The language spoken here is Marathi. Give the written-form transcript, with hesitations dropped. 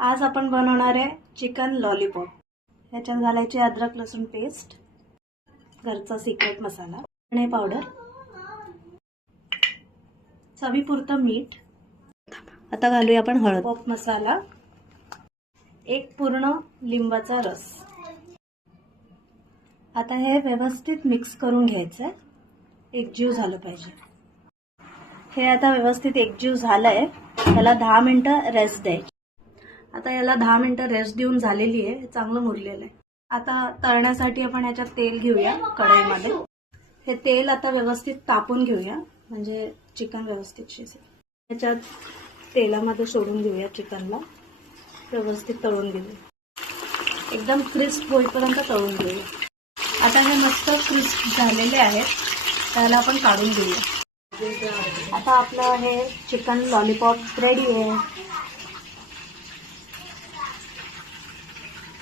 आज आपण बनवणार आहे चिकन लॉलीपॉप। ह्याच्यात घालायची अद्रक लसूण पेस्ट, घरचा सिक्रेट मसाला, धणे पावडर, चवीपुरतं मीठ। आता घालूया आपण हळद, पॉप मसाला, एक पूर्ण लिंबाचा रस। आता हे व्यवस्थित मिक्स करून घ्यायचं, एकजीव झालं पाहिजे। हे आता व्यवस्थित एकजीव झालंय, त्याला 10 मिनिटं रेस्ट द्यायची। आता याला 10 मिनिटं रेस्ट देऊन झालेली आहे, चांगलं मुरलेलं आहे। आता तळण्यासाठी आपण याच्यात तेल घेऊया कढईमध्ये। हे तेल आता व्यवस्थित तापून घेऊया, म्हणजे चिकन व्यवस्थित शिजेल। याच्यात तेलामध्ये सोडून घेऊया चिकनला, व्यवस्थित तळून घेऊया, एकदम क्रिस्प होईपर्यंत तळून घेऊया। आता हे मस्त क्रिस्प झालेले आहेत, त्याला आपण काढून घेऊया। आता आपलं हे चिकन लॉलीपॉप रेडी आहे।